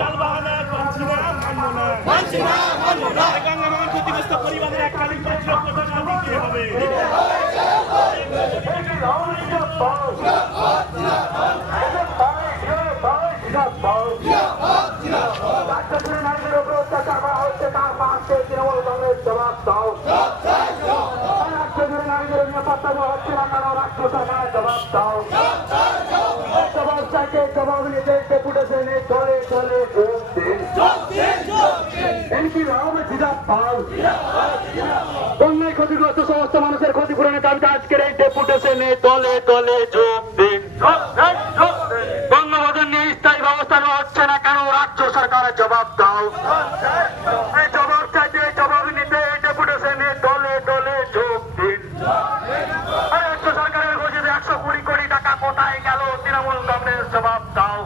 টালবাহানা মানছি না। গঙ্গানগর ক্ষতিগ্রস্ত পরিবারের এককালীন 5 লক্ষ টাকা দিতে হবে। নারীদের উপর অত্যাচার করা হচ্ছে তার পাশে তৃণমূল কংগ্রেস জবাব দাও। রাজ্যজুড়ে নারীদের নিরাপত্তা দেওয়া হচ্ছে না কেন রাজ্য সরকারের জবাব দাও। জবাব চাইতে জবাব নিতে ডেপুটেশনে চলে চলে যোগ দিন। বন্যায় ক্ষতিগ্রস্ত সমস্ত মানুষের ক্ষতিপূরণের দাবিতে আজকের এই ডেপুটেশনে দলে দলে যোগ দিন। বঙ্গবন্ধু নিয়ে স্থায়ী ব্যবস্থা নেওয়া হচ্ছে না কেন রাজ্য সরকারের জবাব দাও। এই জবাব চাইতে জবাব নিতে এই ডেপুটেশনে দলে দলে যোগ দিন। রাজ্য সরকারের ঘোষিত 120 কোটি টাকা কোথায় গেল তৃণমূল কংগ্রেস জবাব দাও।